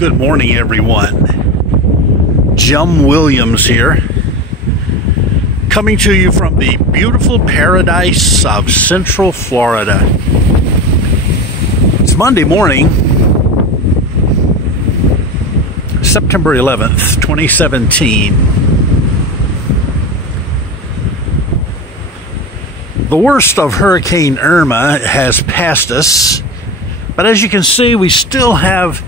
Good morning, everyone. Jim Williams here, coming to you from the beautiful paradise of Central Florida. It's Monday morning, September 11th, 2017. The worst of Hurricane Irma has passed us, but as you can see, we still have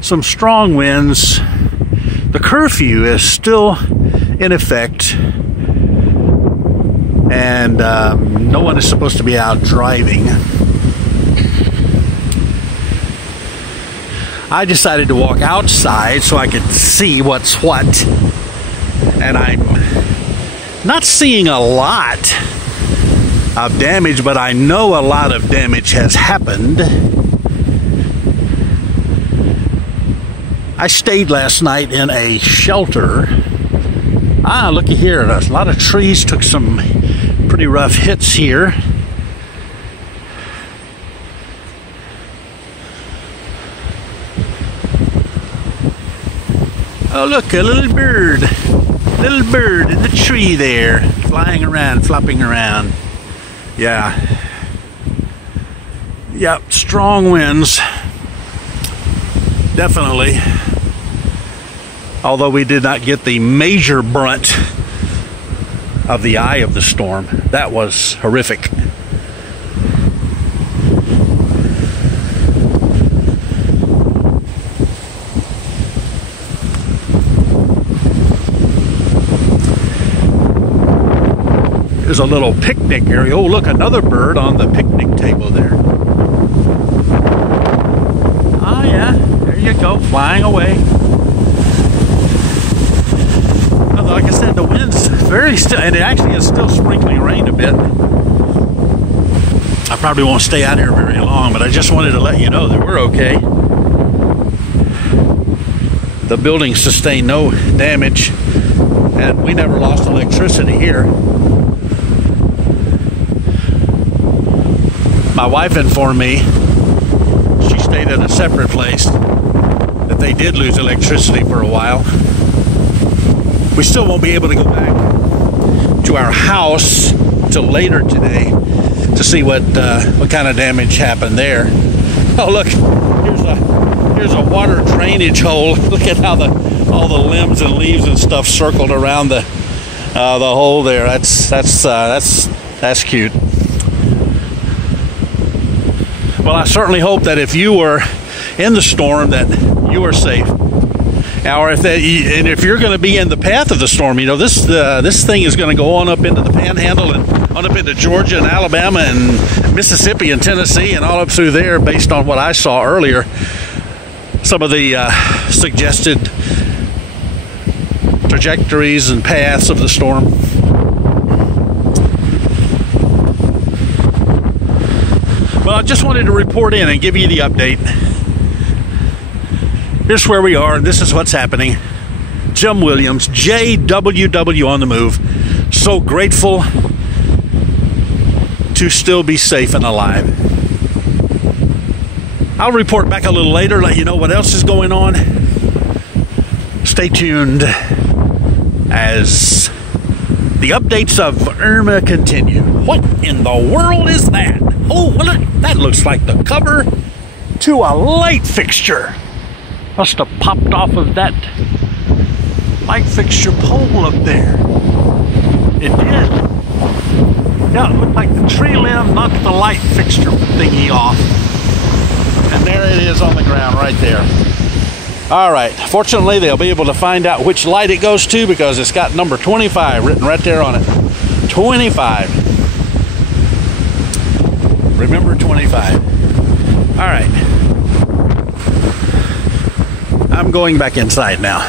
some strong winds. The curfew is still in effect, and no one is supposed to be out driving. I decided to walk outside so I could see what's what, and I'm not seeing a lot of damage, but I know a lot of damage has happened. I stayed last night in a shelter. Looky here, a lot of trees took some pretty rough hits here. Oh, look, a little bird in the tree there, flying around, flopping around. Yeah, strong winds, definitely. Although we did not get the major brunt of the eye of the storm. That was horrific. There's a little picnic area. Oh, look, another bird on the picnic table there. Oh, yeah, there you go, flying away. Like I said, the wind's very still, and it actually is still sprinkling rain a bit. I probably won't stay out here very long, but I just wanted to let you know that we're okay. The building sustained no damage, and we never lost electricity here. My wife informed me, she stayed at a separate place, that they did lose electricity for a while. We still won't be able to go back to our house till later today to see what kind of damage happened there. Oh, look, here's a water drainage hole. Look at how all the limbs and leaves and stuff circled around the hole there. That's cute. Well, I certainly hope that if you were in the storm, that you are safe. Or if you're going to be in the path of the storm, you know, this thing is going to go on up into the Panhandle and on up into Georgia and Alabama and Mississippi and Tennessee and all up through there, based on what I saw earlier. Some of the suggested trajectories and paths of the storm. Well, I just wanted to report in and give you the update. Here's where we are. This is what's happening. Jim Williams, JWW on the move. So grateful to still be safe and alive. I'll report back a little later, let you know what else is going on. Stay tuned as the updates of Irma continue. What in the world is that? Oh, look, that looks like the cover to a light fixture. Must have popped off of that light fixture pole up there. It did. Yeah, it looked like the tree limb knocked the light fixture thingy off. And there it is on the ground right there. All right. Fortunately, they'll be able to find out which light it goes to because it's got number 25 written right there on it. 25. Remember 25. All right. I'm going back inside now.